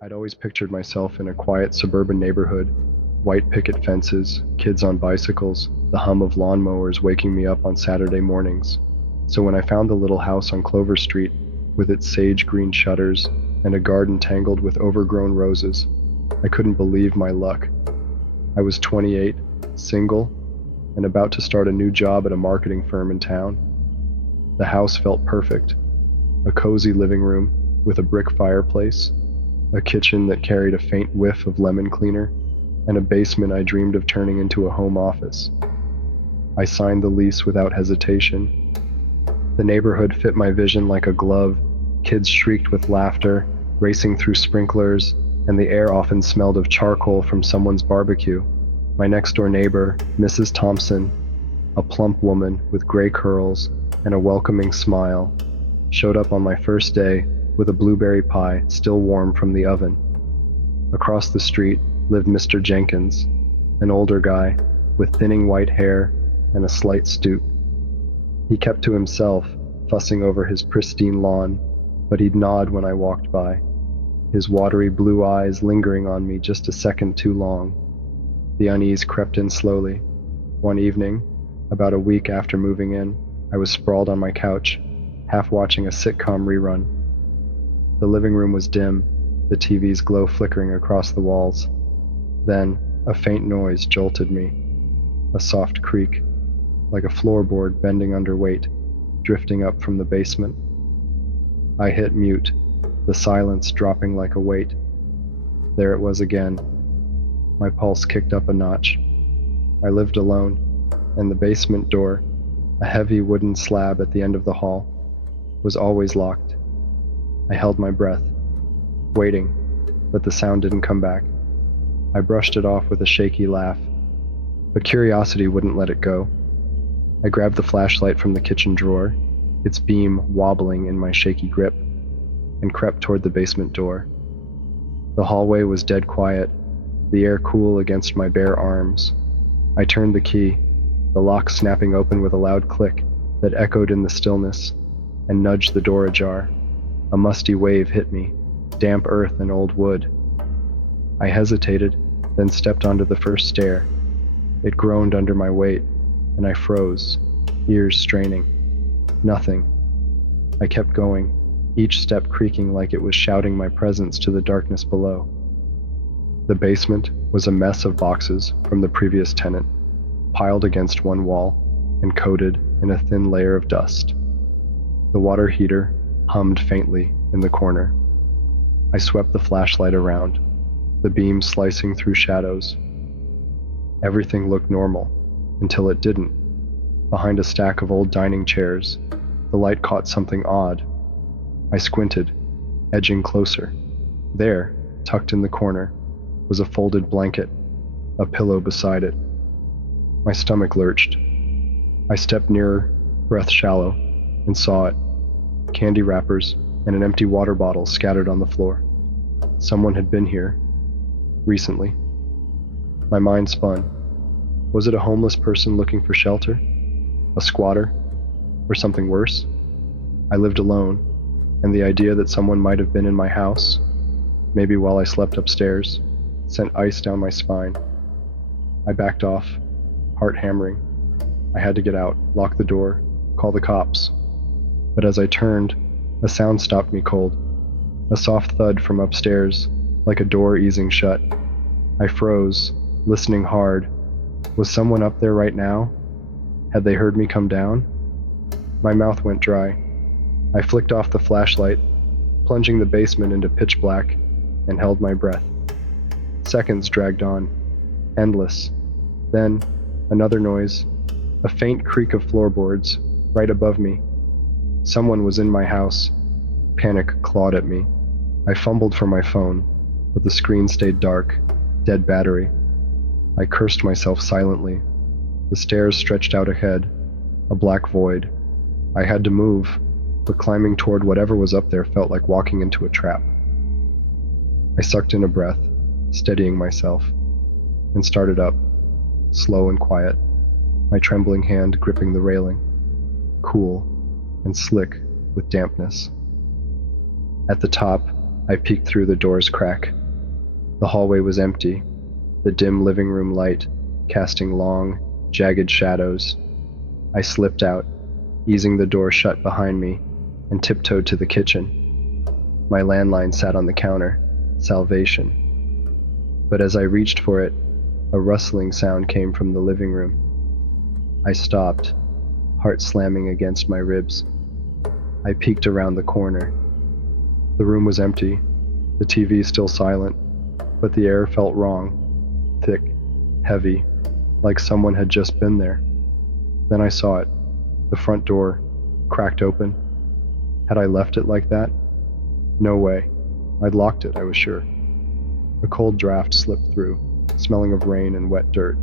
I'd always pictured myself in a quiet suburban neighborhood, white picket fences, kids on bicycles, the hum of lawnmowers waking me up on Saturday mornings. So when I found the little house on Clover Street, with its sage green shutters and a garden tangled with overgrown roses, I couldn't believe my luck. I was 28, single, and about to start a new job at a marketing firm in town. The house felt perfect. A cozy living room with a brick fireplace, a kitchen that carried a faint whiff of lemon cleaner, and a basement I dreamed of turning into a home office. I signed the lease without hesitation. The neighborhood fit my vision like a glove. Kids shrieked with laughter, racing through sprinklers, and the air often smelled of charcoal from someone's barbecue. My next-door neighbor, Mrs. Thompson, a plump woman with gray curls and a welcoming smile, showed up on my first day with a blueberry pie still warm from the oven. Across the street lived Mr. Jenkins, an older guy with thinning white hair and a slight stoop. He kept to himself, fussing over his pristine lawn, but he'd nod when I walked by, his watery blue eyes lingering on me just a second too long. The unease crept in slowly. One evening, about a week after moving in, I was sprawled on my couch, half watching a sitcom rerun. The living room was dim, the TV's glow flickering across the walls. Then, a faint noise jolted me, a soft creak, like a floorboard bending under weight, drifting up from the basement. I hit mute, the silence dropping like a weight. There it was again. My pulse kicked up a notch. I lived alone, and the basement door, a heavy wooden slab at the end of the hall, was always locked. I held my breath, waiting, but the sound didn't come back. I brushed it off with a shaky laugh, but curiosity wouldn't let it go. I grabbed the flashlight from the kitchen drawer, its beam wobbling in my shaky grip, and crept toward the basement door. The hallway was dead quiet, the air cool against my bare arms. I turned the key, the lock snapping open with a loud click that echoed in the stillness, and nudged the door ajar. A musty wave hit me, damp earth and old wood. I hesitated, then stepped onto the first stair. It groaned under my weight, and I froze, ears straining. Nothing. I kept going, each step creaking like it was shouting my presence to the darkness below. The basement was a mess of boxes from the previous tenant, piled against one wall and coated in a thin layer of dust. The water heater hummed faintly in the corner. I swept the flashlight around, the beam slicing through shadows. Everything looked normal, until it didn't. Behind a stack of old dining chairs, the light caught something odd. I squinted, edging closer. There, tucked in the corner, was a folded blanket, a pillow beside it. My stomach lurched. I stepped nearer, breath shallow, and saw it. Candy wrappers and an empty water bottle scattered on the floor. Someone had been here, recently. My mind spun. Was it a homeless person looking for shelter? A squatter? Or something worse? I lived alone, and the idea that someone might have been in my house, maybe while I slept upstairs, sent ice down my spine. I backed off, heart hammering. I had to get out, lock the door, call the cops. But as I turned, a sound stopped me cold. A soft thud from upstairs, like a door easing shut. I froze, listening hard. Was someone up there right now? Had they heard me come down? My mouth went dry. I flicked off the flashlight, plunging the basement into pitch black, and held my breath. Seconds dragged on, endless. Then, another noise, a faint creak of floorboards, right above me. Someone was in my house. Panic clawed at me. I fumbled for my phone, but the screen stayed dark, dead battery. I cursed myself silently. The stairs stretched out ahead, a black void. I had to move, but climbing toward whatever was up there felt like walking into a trap. I sucked in a breath, steadying myself, and started up, slow and quiet, my trembling hand gripping the railing, cool and slick with dampness. At the top, I peeked through the door's crack. The hallway was empty, the dim living room light casting long, jagged shadows. I slipped out, easing the door shut behind me, and tiptoed to the kitchen. My landline sat on the counter, salvation. But as I reached for it, a rustling sound came from the living room. I stopped, heart slamming against my ribs. I peeked around the corner. The room was empty, the TV still silent, but the air felt wrong, thick, heavy, like someone had just been there. Then I saw it, the front door, cracked open. Had I left it like that? No way. I'd locked it, I was sure. A cold draft slipped through, smelling of rain and wet dirt.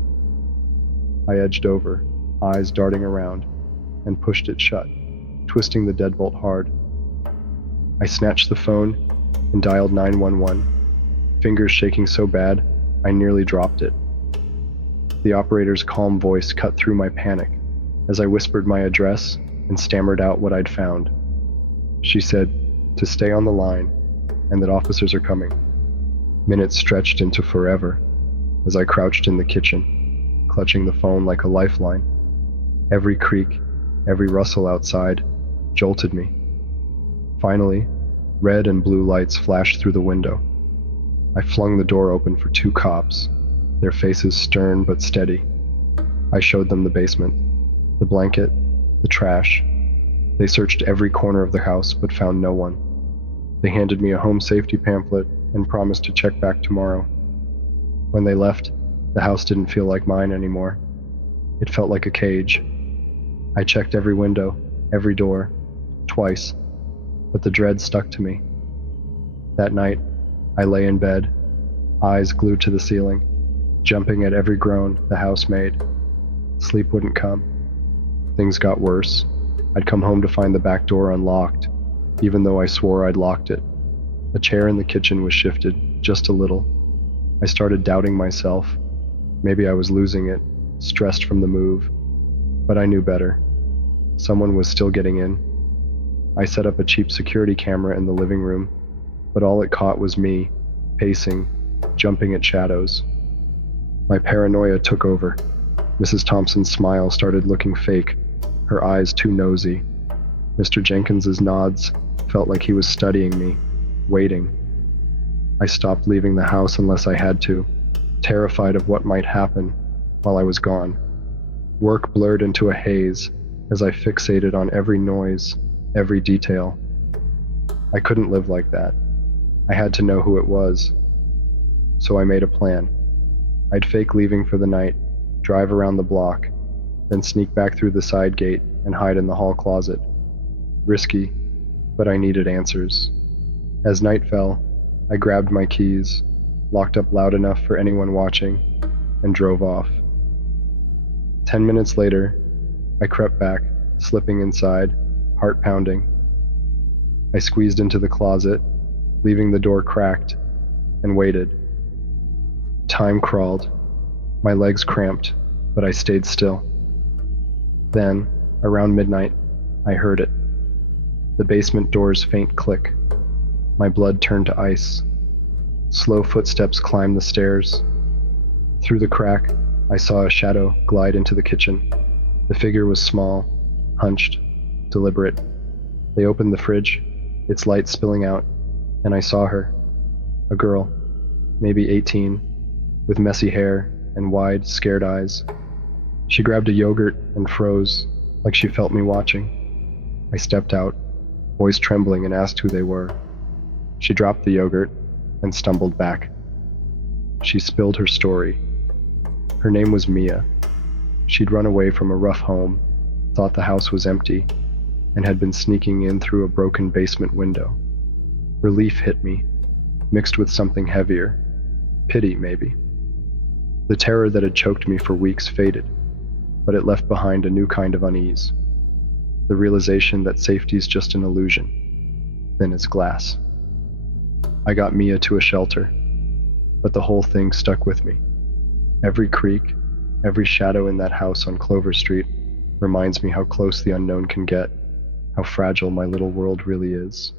I edged over, eyes darting around, and pushed it shut, twisting the deadbolt hard. I snatched the phone and dialed 911, fingers shaking so bad I nearly dropped it. The operator's calm voice cut through my panic as I whispered my address and stammered out what I'd found. She said to stay on the line and that officers are coming. Minutes stretched into forever as I crouched in the kitchen, clutching the phone like a lifeline. Every creak, every rustle outside jolted me. Finally, red and blue lights flashed through the window. I flung the door open for two cops, their faces stern but steady. I showed them the basement, the blanket, the trash. They searched every corner of the house but found no one. They handed me a home safety pamphlet and promised to check back tomorrow. When they left, the house didn't feel like mine anymore. It felt like a cage. I checked every window, every door, twice, but the dread stuck to me. That night, I lay in bed, eyes glued to the ceiling, jumping at every groan the house made. Sleep wouldn't come. Things got worse. I'd come home to find the back door unlocked, even though I swore I'd locked it. A chair in the kitchen was shifted, just a little. I started doubting myself. Maybe I was losing it, stressed from the move. But I knew better. Someone was still getting in. I set up a cheap security camera in the living room, but all it caught was me, pacing, jumping at shadows. My paranoia took over. Mrs. Thompson's smile started looking fake, her eyes too nosy. Mr. Jenkins's nods felt like he was studying me, waiting. I stopped leaving the house unless I had to, terrified of what might happen while I was gone. Work blurred into a haze as I fixated on every noise, every detail. I couldn't live like that. I had to know who it was. So I made a plan. I'd fake leaving for the night, drive around the block, then sneak back through the side gate and hide in the hall closet. Risky, but I needed answers. As night fell, I grabbed my keys, locked up loud enough for anyone watching, and drove off. 10 minutes later, I crept back, slipping inside, heart pounding. I squeezed into the closet, leaving the door cracked, and waited. Time crawled. My legs cramped, but I stayed still. Then, around midnight, I heard it. The basement door's faint click. My blood turned to ice. Slow footsteps climbed the stairs. Through the crack, I saw a shadow glide into the kitchen. The figure was small, hunched, deliberate. They opened the fridge, its light spilling out, and I saw her. A girl, maybe 18, with messy hair and wide, scared eyes. She grabbed a yogurt and froze, like she felt me watching. I stepped out, voice trembling, and asked who they were. She dropped the yogurt and stumbled back. She spilled her story. Her name was Mia. She'd run away from a rough home, thought the house was empty, and had been sneaking in through a broken basement window. Relief hit me, mixed with something heavier. Pity, maybe. The terror that had choked me for weeks faded, but it left behind a new kind of unease. The realization that safety's just an illusion, thin as glass. I got Mia to a shelter, but the whole thing stuck with me. Every creak, every shadow in that house on Clover Street reminds me how close the unknown can get, how fragile my little world really is.